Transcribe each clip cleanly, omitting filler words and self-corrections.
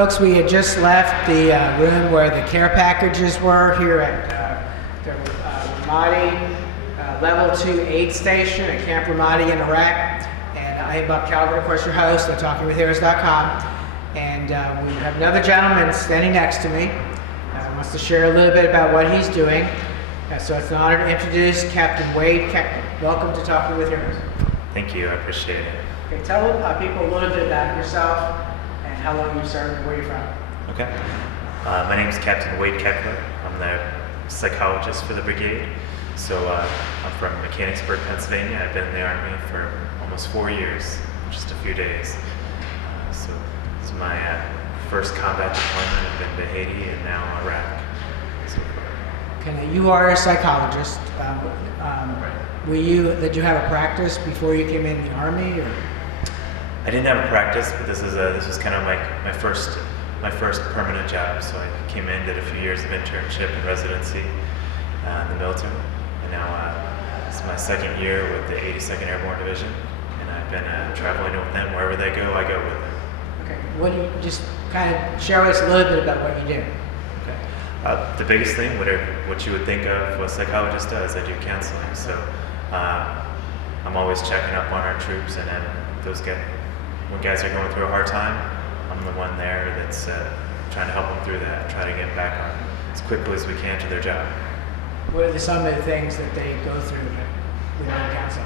Folks, we had just left the room where the care packages were here at the Ramadi Level 2 aid station at Camp Ramadi in Iraq. And I am Bob Calvert, of course, your host of TalkingWithHeroes.com. And we have another gentleman standing next to me. Wants to share a little bit about what he's doing. So it's an honor to introduce Captain Wade Keckler. Welcome to Talking with Heroes. Thank you, I appreciate it. Okay, tell people a little bit about yourself and how long you've served and where you're from. Okay. My name is Captain Wade Keckler. I'm the psychologist for the brigade. So I'm from Mechanicsburg, Pennsylvania. I've been in the Army for almost 4 years, just a few days. So it's my first combat deployment. I've been to Haiti and now Iraq. Okay, you are a psychologist. Did you have a practice before you came in the Army, or? I didn't have a practice, but this was kind of my first permanent job. So I came in, did a few years of internship and residency in the military, and now it's my second year with the 82nd Airborne Division, and I've been traveling with them wherever they go. I go with them. Okay, what do you just kind of share with us a little bit about what you do? The biggest thing, what you would think of what a psychologist does, I do counseling. So I'm always checking up on our troops, and then when guys are going through a hard time, I'm the one there that's trying to help them through that, try to get back on as quickly as we can to their job. What are some of the things that they go through with your counsel?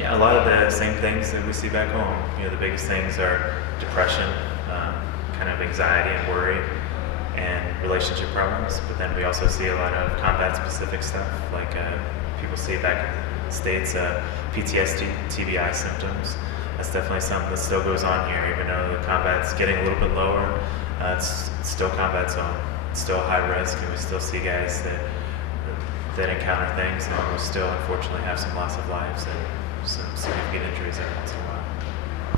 Yeah, a lot of the same things that we see back home. The biggest things are depression, kind of anxiety and worry, and relationship problems, but then we also see a lot of combat-specific stuff, like people see back in the States, PTSD, TBI symptoms. That's definitely something that still goes on here, even though the combat's getting a little bit lower. It's still combat zone, it's still high risk, and we still see guys that encounter things, and we still unfortunately have some loss of lives and some significant injuries every once in a while.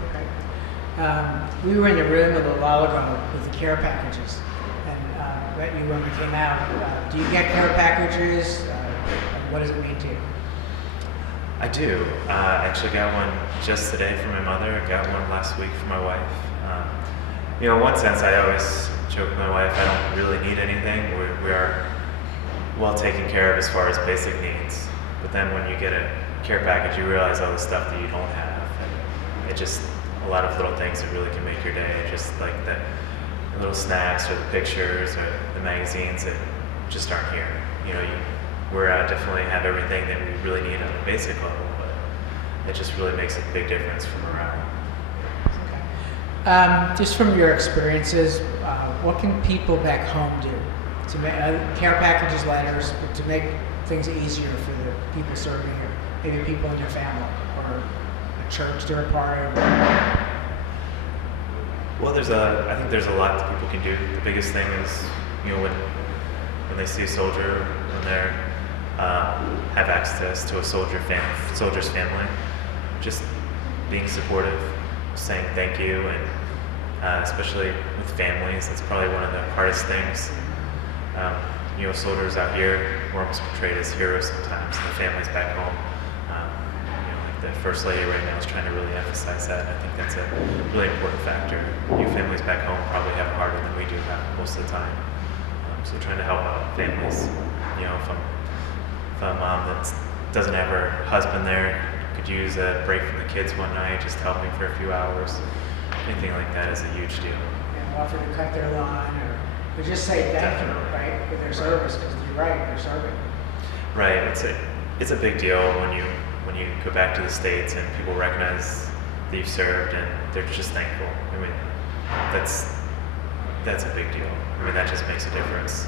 Okay. We were in the room a little while ago with the care packages. That you when we came out. Do you get care packages? What does it mean to you? I do. I actually got one just today for my mother. I got one last week for my wife. In one sense, I always joke with my wife, I don't really need anything. We are well taken care of as far as basic needs. But then when you get a care package, you realize all the stuff that you don't have. And it just, a lot of little things that really can make your day, just like the little snacks or the pictures or the magazines that just aren't here. We're definitely have everything that we really need on a basic level, but it just really makes a big difference for morale. Okay. Just from your experiences, what can people back home do to make care packages, letters, but to make things easier for the people serving here? Maybe people in your family or a church they're a part of. Well, I think there's a lot that people can do. The biggest thing is, when they see a soldier, when they have access to a soldier's family, just being supportive, saying thank you, and especially with families, that's probably one of the hardest things. Soldiers out here, we're almost portrayed as heroes sometimes, and the families back home. The First Lady right now is trying to really emphasize that. I think that's a really important factor. Families back home probably have it harder than we do have most of the time. So trying to help out families. If a mom that doesn't have her husband there, could use a break from the kids one night, just helping for a few hours. Anything like that is a huge deal. And offer to cut their lawn, or just say thank you, right, for their service, because you're right, they're serving. Right. It's a big deal when you go back to the States and people recognize that you've served and they're just thankful. That's a big deal. That just makes a difference.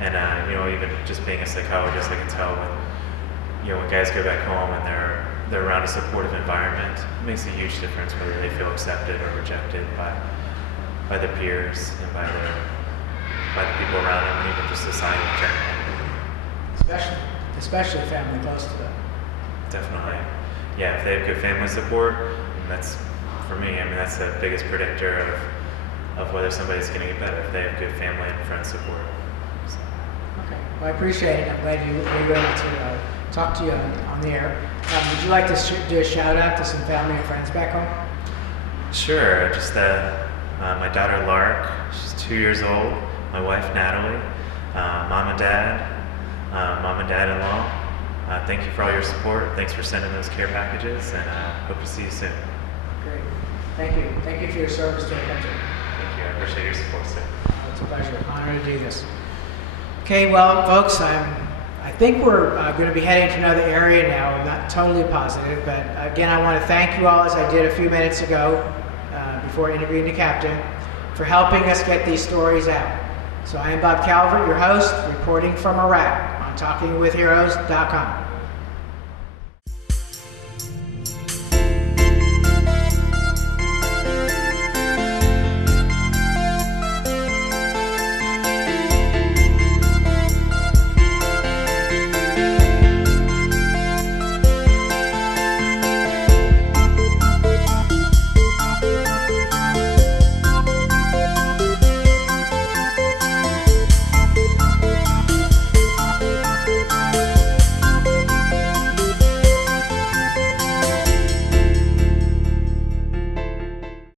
And even just being a psychologist, I can tell when guys go back home and they're around a supportive environment, it makes a huge difference whether they feel accepted or rejected by their peers and by the people around them, and even just society in general. Especially family close to them. Definitely. Yeah, if they have good family support, that's, for me, that's the biggest predictor of whether somebody's going to get better, if they have good family and friend support. So. Okay. Well, I appreciate it. I'm glad you were able to talk to you on the air. Would you like to do a shout out to some family and friends back home? Sure. Just my daughter Lark, she's 2 years old, my wife Natalie, mom and dad-in-law. Thank you for all your support. Thanks for sending those care packages, and hope to see you soon. Great. Thank you. Thank you for your service to our country. Thank you. I appreciate your support, sir. It's a pleasure. Honor to do this. Okay, well, folks, I think we're going to be heading to another area now. I'm not totally positive, but again, I want to thank you all, as I did a few minutes ago before interviewing the captain, for helping us get these stories out. So I am Bob Calvert, your host, reporting from Iraq on TalkingWithHeroes.com.